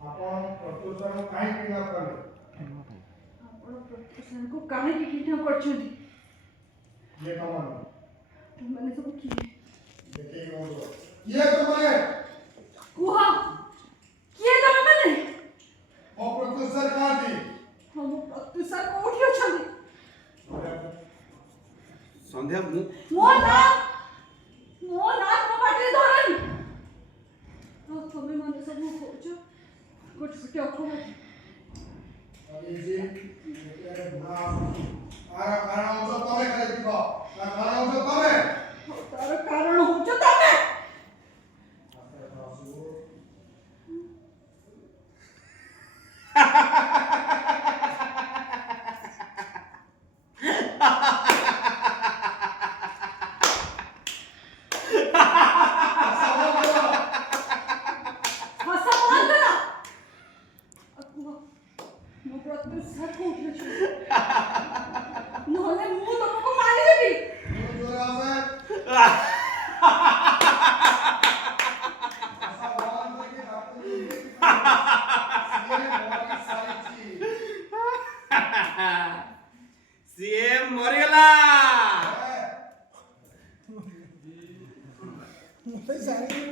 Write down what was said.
ଆପଣ ପ୍ରତ୍ୟୁଷର କାହିଁକି କିଡନାପ କଲେ? ଆପଣ ପ୍ରତ୍ୟୁଷଙ୍କୁ କାହିଁକି କିଡନାପ କରିଛନ୍ତି? କିଏ ତମମାନେ? ତୁମମାନେ ସବୁ କିଏ? ଦେଖେଇକି କହୁଛ କିଏ ତମମାନେ? କୁହ, କିଏ ତମେମାନେ? ମୋ ପ୍ରତ୍ୟୁଷର କାହାନ୍ତି? ହଁ, ମୋ ପ୍ରତ୍ୟୁଷ କୋଉଠି ଅଛନ୍ତି? ସନ୍ଧ୍ୟା ମୁଁ ମୋ ନାଁ ତମ ପାଟିରେ ଧରନି। ଆଉ ତମେମାନେ ସବୁ କହୁଛ ଗୋଟେ ଗୋଟେ ଅପବାଦ। ତାର କାରଣ ହଉଛ ତମେ। ହସ ବନ୍ଦ କର। ଆଉ କୁହ, ମୋ ପ୍ରତ୍ୟୁଷ କୋଉଠି ଅଛନ୍ତି? ନହେଲେ ମୁଁ ତମକୁ ମାରିଦେବି। ସିଏ ମରିଗଲା। ମୁଁ ଜାଣିନି